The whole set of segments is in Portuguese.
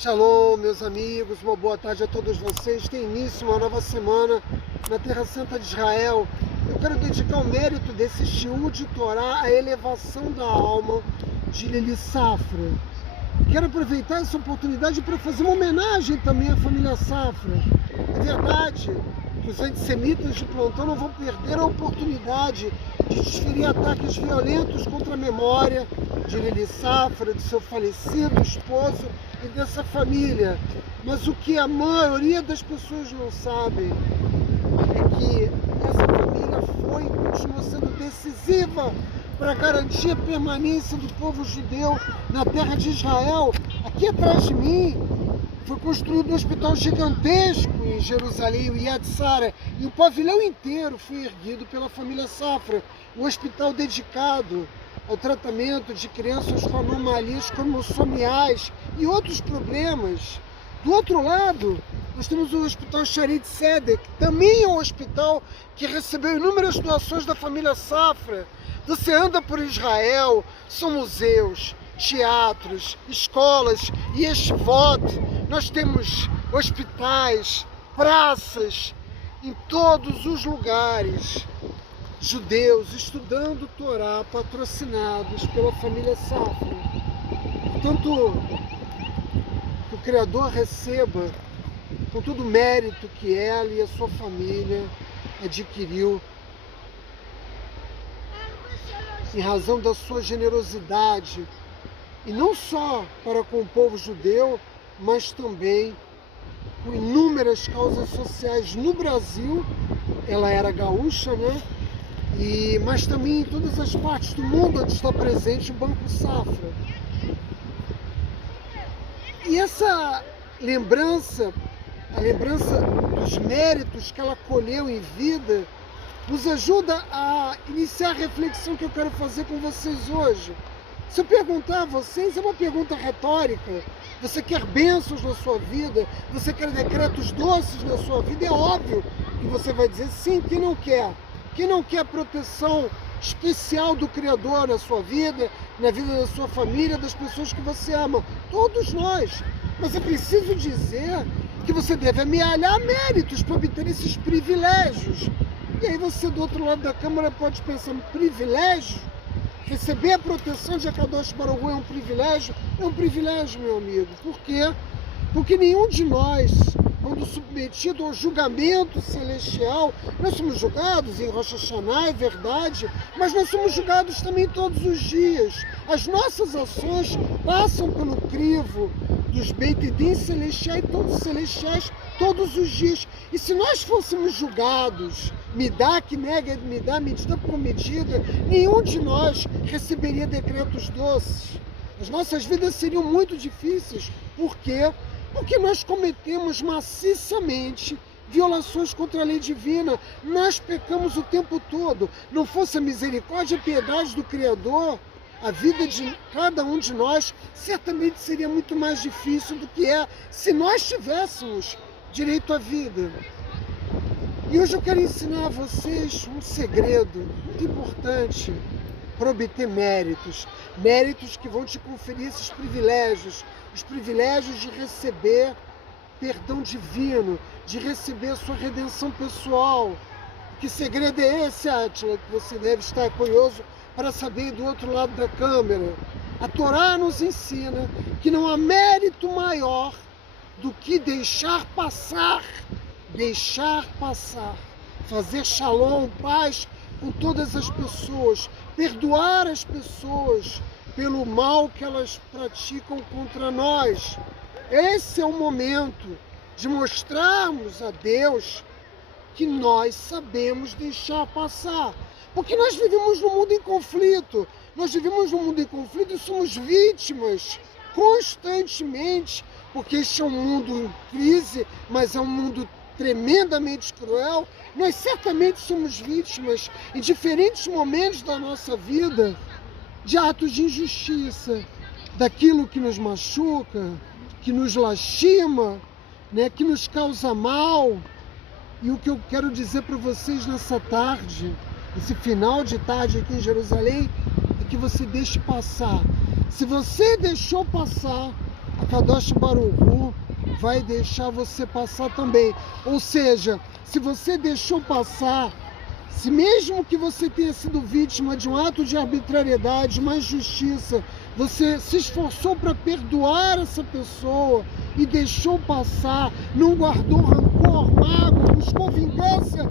Shalom, meus amigos, uma boa tarde a todos vocês. Tem início uma nova semana na Terra Santa de Israel. Eu quero dedicar o mérito desse shiur de Torá à elevação da alma de Lili Safra. Quero aproveitar essa oportunidade para fazer uma homenagem também à família Safra. É verdade que os antissemitas de plantão não vão perder a oportunidade de desferir ataques violentos contra a memória de Lili Safra, de seu falecido esposo e dessa família. Mas o que a maioria das pessoas não sabem é que essa família foi e continua sendo decisiva para garantir a permanência do povo judeu na terra de Israel. Aqui atrás de mim foi construído um hospital gigantesco em Jerusalém, o Yad Sarah, e o pavilhão inteiro foi erguido pela família Safra, um hospital dedicado ao tratamento de crianças com anomalias cromossomiais e outros problemas. Do outro lado, nós temos o Hospital Shaare Zedek, também é um hospital que recebeu inúmeras doações da família Safra. Você anda por Israel, são museus, teatros, escolas e yeshivot. Nós temos hospitais, praças, em todos os lugares. Judeus estudando Torá, patrocinados pela família Safra. Portanto, que o Criador receba com todo o mérito que ela e a sua família adquiriu em razão da sua generosidade, e não só para com o povo judeu, mas também com inúmeras causas sociais no Brasil. Ela era gaúcha, né? Mas também em todas as partes do mundo onde está presente o Banco Safra. E essa lembrança, a lembrança dos méritos que ela colheu em vida, nos ajuda a iniciar a reflexão que eu quero fazer com vocês hoje. Se eu perguntar a vocês, é uma pergunta retórica. Você quer bênçãos na sua vida? Você quer decretos doces na sua vida? É óbvio que você vai dizer sim. Quem não quer? Quem não quer proteção especial do Criador na sua vida, na vida da sua família, das pessoas que você ama? Todos nós. Mas é preciso dizer que você deve amealhar méritos para obter esses privilégios. E aí você do outro lado da câmara pode pensar, privilégio? Receber a proteção de Akadosh Baruch Hu é um privilégio? É um privilégio, meu amigo. Por quê? Porque nenhum de nós, quando submetido ao julgamento celestial, nós somos julgados em Rosh Hashanah, é verdade, mas nós somos julgados também todos os dias. As nossas ações passam pelo crivo dos Beit Din celestiais todos os dias. E se nós fôssemos julgados, medida por medida, nenhum de nós receberia decretos doces. As nossas vidas seriam muito difíceis. Por quê? Porque nós cometemos maciçamente violações contra a lei divina. Nós pecamos o tempo todo. Não fosse a misericórdia e a piedade do Criador, a vida de cada um de nós certamente seria muito mais difícil do que é se nós tivéssemos direito à vida. E hoje eu quero ensinar a vocês um segredo muito importante para obter méritos. Méritos que vão te conferir esses privilégios. Os privilégios de receber perdão divino, de receber a sua redenção pessoal. Que segredo é esse, Átila, que você deve estar curioso para saber do outro lado da câmera? A Torá nos ensina que não há mérito maior do que deixar passar, fazer shalom, paz com todas as pessoas, perdoar as pessoas pelo mal que elas praticam contra nós. Esse é o momento de mostrarmos a Deus que nós sabemos deixar passar. Porque nós vivemos num mundo em conflito. Nós vivemos num mundo em conflito e somos vítimas constantemente, porque este é um mundo em crise, mas é um mundo tremendamente cruel. Nós certamente somos vítimas em diferentes momentos da nossa vida de atos de injustiça, daquilo que nos machuca, que nos lastima, né, que nos causa mal. E o que eu quero dizer para vocês nessa tarde, esse final de tarde aqui em Jerusalém, é que você deixe passar. Se você deixou passar, a Kadosh Baruch Hu vai deixar você passar também. Ou seja, se você deixou passar, se mesmo que você tenha sido vítima de um ato de arbitrariedade, uma injustiça, você se esforçou para perdoar essa pessoa e deixou passar, não guardou rancor, mágoa, buscou vingança,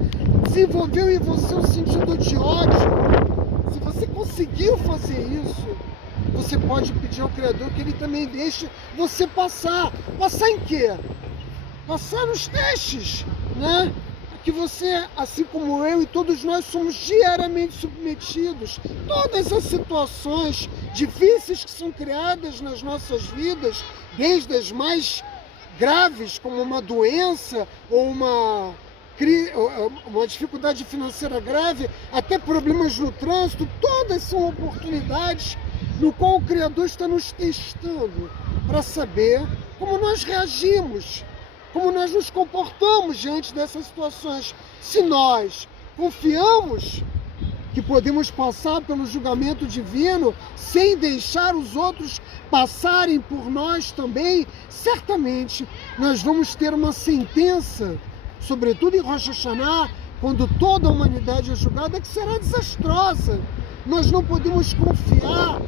desenvolveu em você um sentido de ódio. Se você conseguiu fazer isso, você pode pedir ao Criador que Ele também deixe você passar. Passar em quê? Passar nos testes, né? Que você, assim como eu e todos nós, somos diariamente submetidos. Todas as situações difíceis que são criadas nas nossas vidas, desde as mais graves, como uma doença ou uma dificuldade financeira grave, até problemas no trânsito, todas são oportunidades no qual o Criador está nos testando para saber como nós reagimos, como nós nos comportamos diante dessas situações. Se nós confiamos que podemos passar pelo julgamento divino sem deixar os outros passarem por nós também, certamente nós vamos ter uma sentença, sobretudo em Rosh Hashanah, quando toda a humanidade é julgada, que será desastrosa. Nós não podemos confiar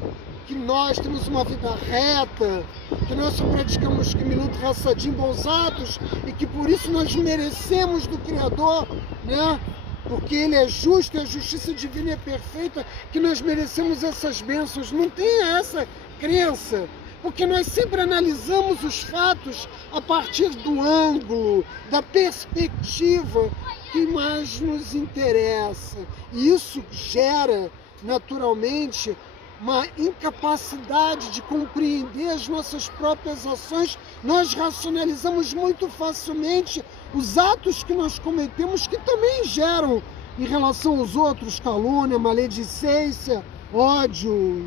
que nós temos uma vida reta, que nós só praticamos Gemilut Hassadim, bons atos, e que por isso nós merecemos do Criador, né? Porque Ele é justo e a justiça divina é perfeita, que nós merecemos essas bênçãos. Não tenha essa crença, porque nós sempre analisamos os fatos a partir do ângulo, da perspectiva que mais nos interessa. E isso gera, naturalmente, uma incapacidade de compreender as nossas próprias ações. Nós racionalizamos muito facilmente os atos que nós cometemos, que também geram, em relação aos outros, calúnia, maledicência, ódio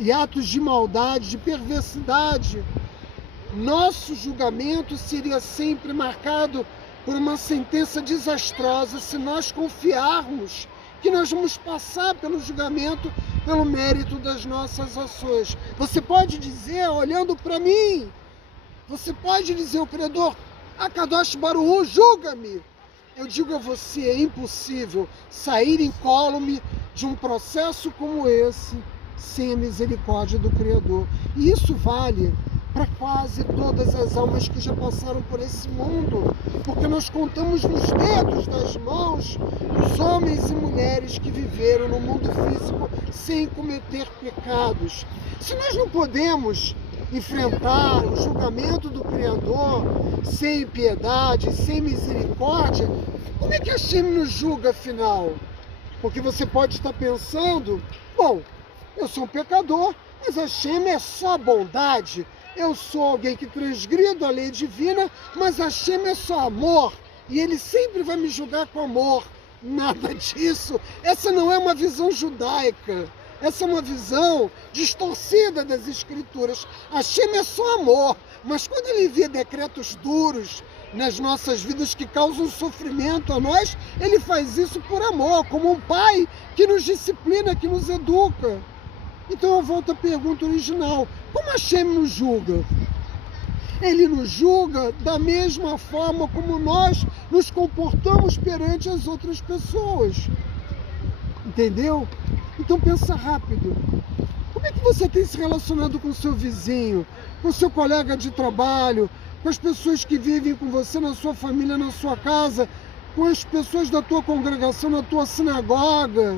e atos de maldade, de perversidade. Nosso julgamento seria sempre marcado por uma sentença desastrosa se nós confiarmos que nós vamos passar pelo julgamento pelo mérito das nossas ações. Você pode dizer, olhando para mim, você pode dizer ao Criador, Akadosh Baruch Hu, julga-me. Eu digo a você, é impossível sair incólume de um processo como esse sem a misericórdia do Criador. E isso vale para quase todas as almas que já passaram por esse mundo, porque nós contamos nos dedos das mãos os homens e mulheres que viveram no mundo físico sem cometer pecados. Se nós não podemos enfrentar o julgamento do Criador sem piedade, sem misericórdia, como é que Hashem nos julga afinal? Porque você pode estar pensando, bom, eu sou um pecador, mas Hashem é só bondade. Eu sou alguém que transgrido a lei divina, mas Hashem é só amor, e Ele sempre vai me julgar com amor. Nada disso. Essa não é uma visão judaica. Essa é uma visão distorcida das Escrituras. Hashem é só amor, mas quando Ele envia decretos duros nas nossas vidas que causam sofrimento a nós, Ele faz isso por amor, como um pai que nos disciplina, que nos educa. Então eu volto à pergunta original, como Hashem nos julga? Ele nos julga da mesma forma como nós nos comportamos perante as outras pessoas. Entendeu? Então pensa rápido. Como é que você tem se relacionado com o seu vizinho, com o seu colega de trabalho, com as pessoas que vivem com você na sua família, na sua casa, com as pessoas da tua congregação, na tua sinagoga?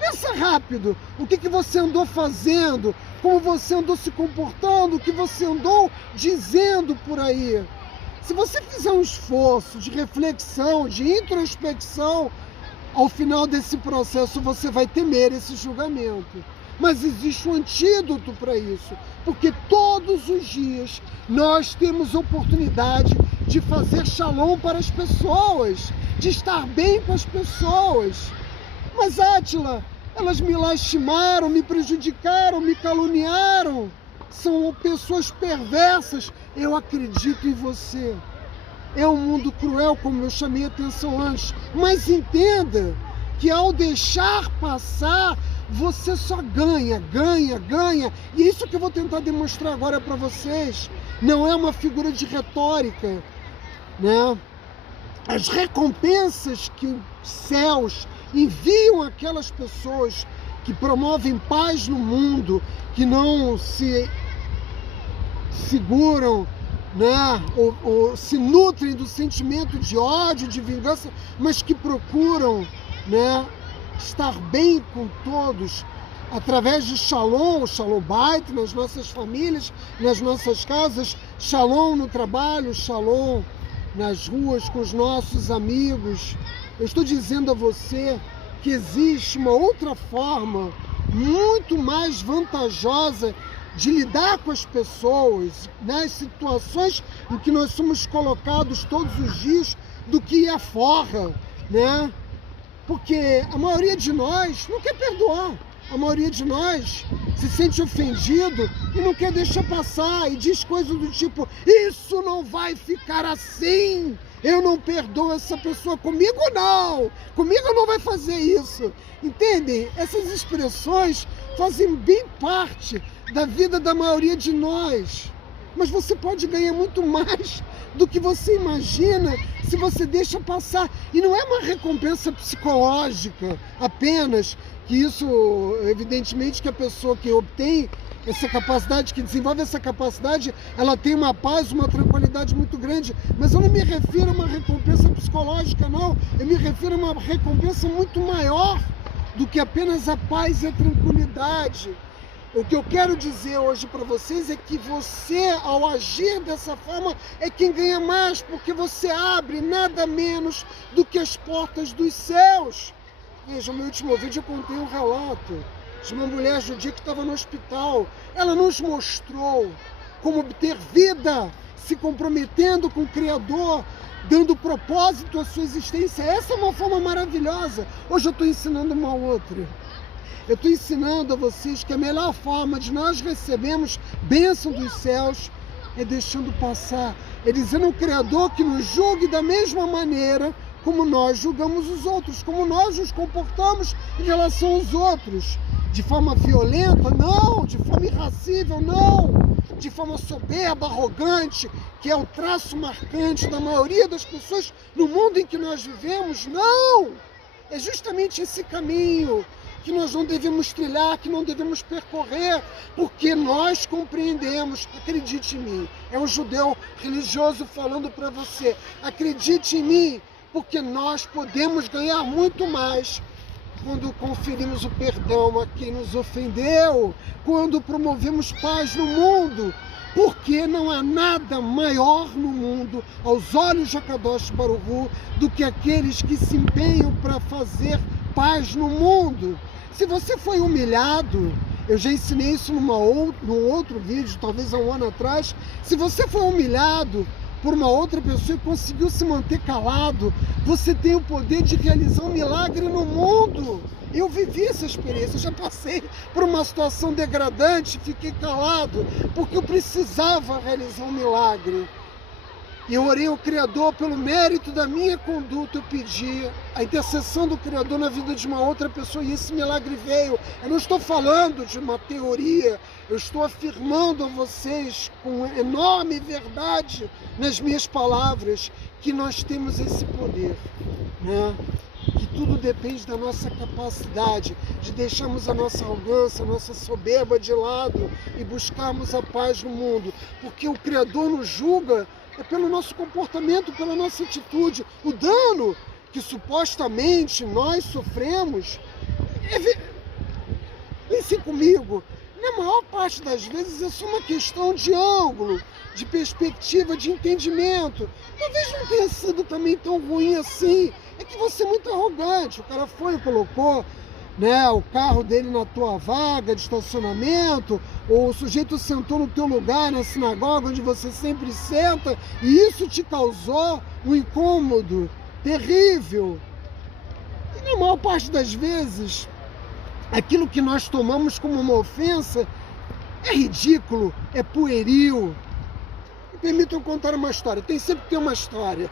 Pensa rápido, o que você andou fazendo, como você andou se comportando, o que você andou dizendo por aí. Se você fizer um esforço de reflexão, de introspecção, ao final desse processo você vai temer esse julgamento. Mas existe um antídoto para isso, porque todos os dias nós temos oportunidade de fazer shalom para as pessoas, de estar bem com as pessoas. Mas Átila, elas me lastimaram, me prejudicaram, me caluniaram. São pessoas perversas. Eu acredito em você. É um mundo cruel, como eu chamei a atenção antes. Mas entenda que ao deixar passar, você só ganha, ganha, ganha. E isso que eu vou tentar demonstrar agora para vocês. Não é uma figura de retórica, né? As recompensas que os céus enviam àquelas pessoas que promovem paz no mundo, que não se seguram, né, ou se nutrem do sentimento de ódio, de vingança, mas que procuram, né, estar bem com todos, através de Shalom, Shalom Bait, nas nossas famílias, nas nossas casas, Shalom no trabalho, Shalom nas ruas com os nossos amigos. Eu estou dizendo a você que existe uma outra forma muito mais vantajosa de lidar com as pessoas, nas situações em que nós somos colocados todos os dias, do que a forra, né? Porque a maioria de nós não quer perdoar. A maioria de nós se sente ofendido e não quer deixar passar e diz coisas do tipo: isso não vai ficar assim, eu não perdoo essa pessoa, comigo não vai fazer isso. Entendem? Essas expressões fazem bem parte da vida da maioria de nós. Mas você pode ganhar muito mais do que você imagina se você deixa passar. E não é uma recompensa psicológica apenas, que isso, evidentemente, que a pessoa que obtém essa capacidade, que desenvolve essa capacidade, ela tem uma paz, uma tranquilidade muito grande. Mas eu não me refiro a uma recompensa psicológica, não. Eu me refiro a uma recompensa muito maior do que apenas a paz e a tranquilidade. O que eu quero dizer hoje para vocês é que você, ao agir dessa forma, é quem ganha mais, porque você abre nada menos do que as portas dos céus. Veja, no meu último vídeo eu contei um relato de uma mulher judia que estava no hospital. Ela nos mostrou como obter vida, se comprometendo com o Criador, dando propósito à sua existência. Essa é uma forma maravilhosa. Hoje eu estou ensinando uma outra. Eu estou ensinando a vocês que a melhor forma de nós recebermos bênção dos céus é deixando passar. É dizendo ao Criador que nos julgue da mesma maneira como nós julgamos os outros, como nós nos comportamos em relação aos outros. De forma violenta? Não. De forma irracível? Não. De forma soberba, arrogante, que é o traço marcante da maioria das pessoas no mundo em que nós vivemos? Não. É justamente esse caminho que nós não devemos trilhar, que não devemos percorrer, porque nós compreendemos, acredite em mim, é um judeu religioso falando para você, acredite em mim, porque nós podemos ganhar muito mais quando conferimos o perdão a quem nos ofendeu, quando promovemos paz no mundo, porque não há nada maior no mundo, aos olhos de Akadosh Baruch Hu, do que aqueles que se empenham para fazer paz no mundo. Se você foi humilhado, eu já ensinei isso num outro vídeo, talvez há um ano atrás, se você foi humilhado por uma outra pessoa e conseguiu se manter calado, você tem o poder de realizar um milagre no mundo. Eu vivi essa experiência, eu já passei por uma situação degradante, fiquei calado, porque eu precisava realizar um milagre. E eu orei ao Criador pelo mérito da minha conduta, eu pedi a intercessão do Criador na vida de uma outra pessoa e esse milagre veio. Eu não estou falando de uma teoria, eu estou afirmando a vocês com enorme verdade nas minhas palavras que nós temos esse poder, né? Que tudo depende da nossa capacidade de deixarmos a nossa arrogância, a nossa soberba de lado e buscarmos a paz no mundo, porque o Criador nos julga é pelo nosso comportamento, pela nossa atitude. O dano que supostamente nós sofremos, pense comigo, na maior parte das vezes é só uma questão de ângulo, de perspectiva, de entendimento. Talvez não tenha sido também tão ruim assim, é que você é muito arrogante. O cara foi e colocou, né, o carro dele na tua vaga de estacionamento, ou o sujeito sentou no teu lugar na sinagoga onde você sempre senta, e isso te causou um incômodo terrível. E na maior parte das vezes, aquilo que nós tomamos como uma ofensa é ridículo, é pueril. Me permitam contar uma história, tem sempre que ter uma história.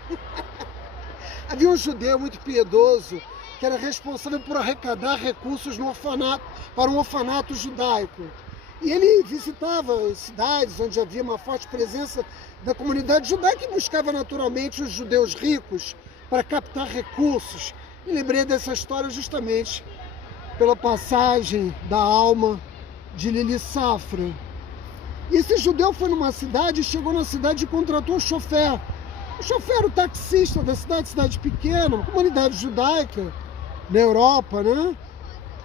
Havia um judeu muito piedoso que era responsável por arrecadar recursos no orfanato, para um orfanato judaico. E ele visitava cidades onde havia uma forte presença da comunidade judaica e buscava naturalmente os judeus ricos para captar recursos. Me lembrei dessa história justamente pela passagem da alma de Lili Safra. E esse judeu foi numa cidade, chegou na cidade e contratou um chofer. O chofer era o taxista da cidade pequena, uma comunidade judaica na Europa, né?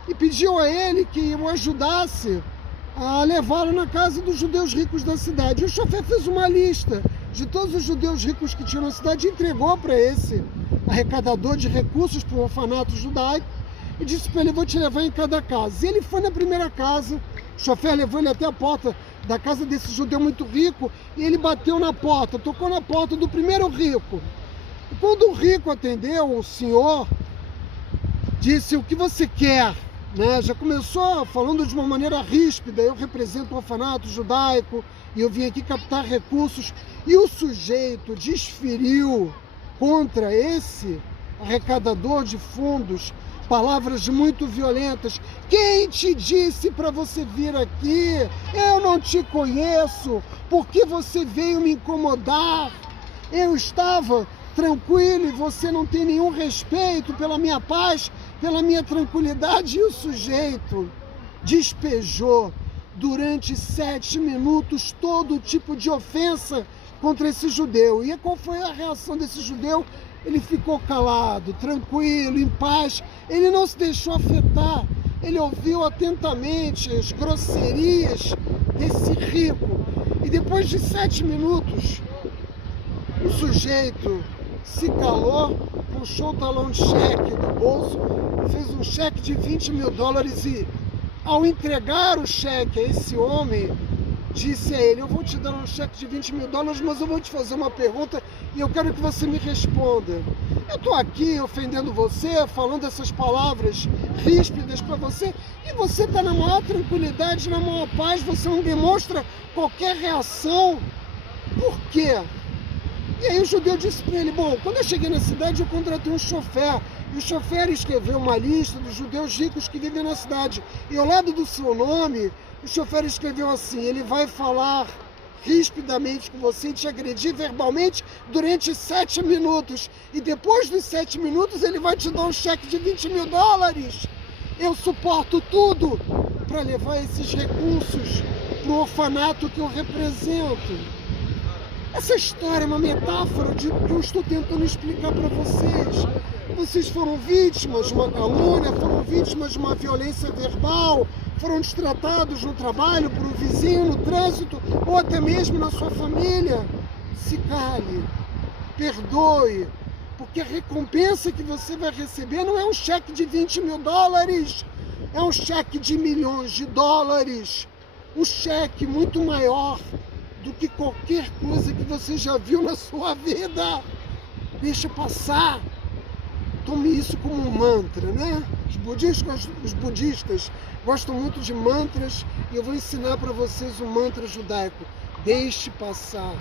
E pediu a ele que o ajudasse a levá-lo na casa dos judeus ricos da cidade. E o chofer fez uma lista de todos os judeus ricos que tinham na cidade e entregou para esse arrecadador de recursos para o orfanato judaico e disse para ele: vou te levar em cada casa. E ele foi na primeira casa, o chofer levou ele até a porta da casa desse judeu muito rico e ele bateu na porta, tocou na porta do primeiro rico. E quando o rico atendeu, o senhor disse: o que você quer? Né? Já começou falando de uma maneira ríspida: eu represento o orfanato judaico e eu vim aqui captar recursos. E o sujeito desferiu contra esse arrecadador de fundos palavras muito violentas. Quem te disse para você vir aqui? Eu não te conheço. Por que você veio me incomodar? Eu estava tranquilo e você não tem nenhum respeito pela minha paz, pela minha tranquilidade. E o sujeito despejou durante 7 minutos todo tipo de ofensa contra esse judeu. E qual foi a reação desse judeu? Ele ficou calado, tranquilo, em paz. Ele não se deixou afetar. Ele ouviu atentamente as grosserias desse rico. E depois de 7 minutos, o sujeito se calou, puxou o talão de cheque do bolso, fez um cheque de $20.000 e, ao entregar o cheque a esse homem, disse a ele: eu vou te dar um cheque de $20.000, mas eu vou te fazer uma pergunta e eu quero que você me responda. Eu estou aqui ofendendo você, falando essas palavras ríspidas para você, e você está na maior tranquilidade, na maior paz, você não demonstra qualquer reação. Por quê? E aí o judeu disse para ele: bom, quando eu cheguei na cidade eu contratei um chofer, e o chofer escreveu uma lista dos judeus ricos que vivem na cidade, e ao lado do seu nome, o chofer escreveu assim: ele vai falar rispidamente com você e te agredir verbalmente durante 7 minutos. E depois dos 7 minutos ele vai te dar um cheque de $20.000. Eu suporto tudo para levar esses recursos para o orfanato que eu represento. Essa história é uma metáfora que eu estou tentando explicar para vocês. Vocês foram vítimas de uma calúnia, foram vítimas de uma violência verbal, foram destratados no trabalho, por um vizinho, no trânsito, ou até mesmo na sua família. Se cale, perdoe, porque a recompensa que você vai receber não é um cheque de $20.000, é um cheque de milhões de dólares, um cheque muito maior do que qualquer coisa que você já viu na sua vida. Deixa passar. Tome isso como um mantra, né? Os budistas gostam muito de mantras e eu vou ensinar para vocês um mantra judaico: deixe passar.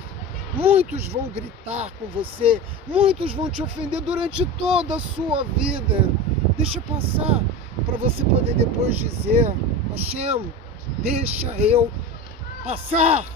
Muitos vão gritar com você, muitos vão te ofender durante toda a sua vida. Deixa passar, para você poder depois dizer: Hashem, deixa eu passar.